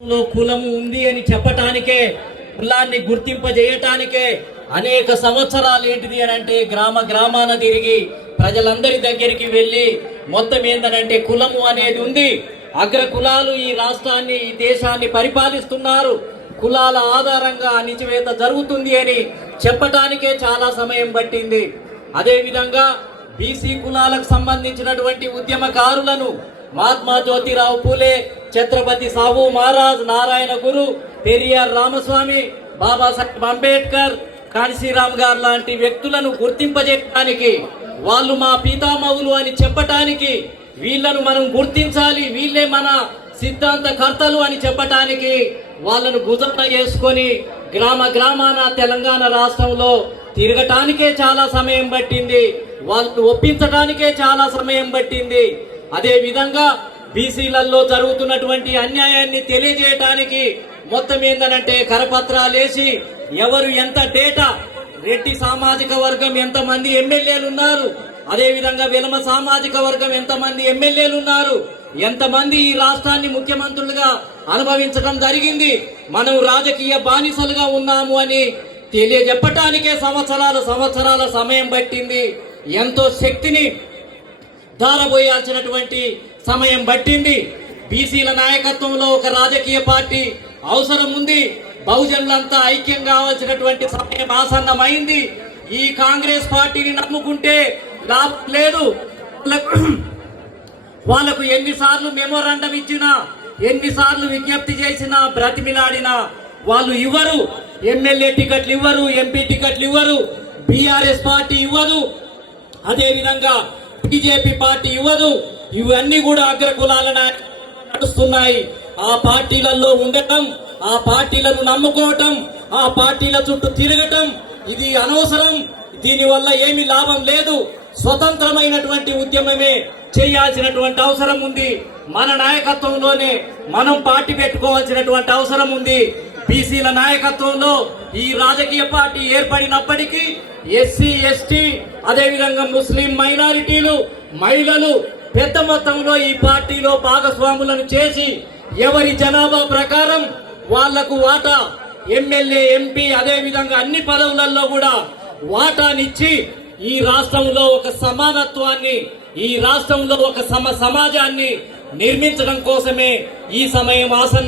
కులము ఉంది అని చెప్పటానికే, కులాన్ని గుర్తింపజేయటానికే అనేక సంవత్సరాలు ఏంటిది అని అంటే గ్రామాన తిరిగి ప్రజలందరి దగ్గరికి వెళ్ళి మొత్తం ఏంటంటే కులము అనేది ఉంది, అగ్ర కులాలు ఈ రాష్ట్రాన్ని ఈ దేశాన్ని పరిపాలిస్తున్నారు, కులాల ఆధారంగా అణిచివేత జరుగుతుంది అని చెప్పటానికే చాలా సమయం పట్టింది. అదేవిధంగా బీసీ కులాలకు సంబంధించినటువంటి ఉద్యమకారులను మహాత్మా జ్యోతిరావు పూలే, ఛత్రపతి సాహు మహారాజ్, నారాయణ గురు, పెరియార్ రామస్వామి, బాబాసాహెబ్ అంబేద్కర్, కాశీరామ్ గారు లాంటి వ్యక్తులను గుర్తింపజేయడానికి, వాళ్ళు మా పితామహులు అని చెప్పటానికి, వీళ్ళను మనం గుర్తించాలి, వీళ్ళే మన సిద్ధాంతకర్తలు అని చెప్పటానికి వాళ్ళను భుజన చేసుకొని గ్రామాన తెలంగాణ రాష్ట్రంలో తిరగటానికే చాలా సమయం పట్టింది, వాళ్ళను ఒప్పించడానికే చాలా సమయం పట్టింది. అదే విధంగా బీసీలలో జరుగుతున్నటువంటి అన్యాయాన్ని తెలియజేయటానికి మొత్తం ఏందనంటే కరపత్రాలేసి ఎవరు ఎంత డేటా, రెడ్డి సామాజిక వర్గం ఎంతమంది ఎమ్మెల్యేలు ఉన్నారు, అదే విధంగా వెలమ సామాజిక వర్గం ఎంతమంది ఎమ్మెల్యేలు ఉన్నారు, ఎంతమంది ఈ రాష్ట్రాన్ని ముఖ్యమంత్రులుగా అనుభవించడం జరిగింది, మనం రాజకీయ బానిసలుగా ఉన్నాము అని తెలియజెప్పటానికే సంవత్సరాల సమయం పట్టింది. ఎంతో శక్తిని ధారపోయాల్సినటువంటి సమయం పట్టింది. బీసీల నాయకత్వంలో ఒక రాజకీయ పార్టీ అవసరం ఉంది. బహుజనులంతా ఐక్యం కావాల్సినటువంటి సమయం ఆసన్నమైంది. ఈ కాంగ్రెస్ పార్టీని నమ్ముకుంటే లాభం లేదు. వాళ్లకు ఎన్నిసార్లు మెమోరాండం ఇచ్చినా, ఎన్నిసార్లు విజ్ఞప్తి చేసినా, బ్రతిమిలాడినా వాళ్ళు ఇవ్వరు. ఎమ్మెల్యే టికెట్లు ఇవ్వరు, ఎంపీ టికెట్లు ఇవ్వరు, బీఆర్ఎస్ పార్టీ ఇవ్వదు, అదే విధంగా బీజేపీ పార్టీ ఇవ్వదు. ఇవన్నీ కూడా అగ్ర కులాలను నడుస్తున్నాయి. ఆ పార్టీలలో ఉండటం, ఆ పార్టీలను నమ్ముకోవటం, ఆ పార్టీల చుట్టూ తిరగటం ఇది అనవసరం. దీనివల్ల ఏమి లాభం లేదు. స్వతంత్రమైనటువంటి ఉద్యమమే చేయాల్సినటువంటి అవసరం ఉంది. మన నాయకత్వంలోనే మనం పార్టీ పెట్టుకోవాల్సినటువంటి అవసరం ఉంది. బీసీల నాయకత్వంలో ఈ రాజకీయ పార్టీ ఏర్పడినప్పటికీ ఎస్సీ, ఎస్టీ, అదేవిధంగా ముస్లిం మైనారిటీలు, మహిళలు పెద్ద మొత్తంలో ఈ పార్టీలో భాగస్వాములను చేసి ఎవరి జనాభా ప్రకారం వాళ్లకు వాటా, ఎమ్మెల్యే, ఎంపీ, అదేవిధంగా అన్ని పదవులలో కూడా వాటానిచ్చి ఈ రాష్ట్రంలో ఒక సమానత్వాన్ని, ఈ రాష్ట్రంలో ఒక సమాజాన్ని నిర్మించడం కోసమే ఈ సమయం ఆసన్న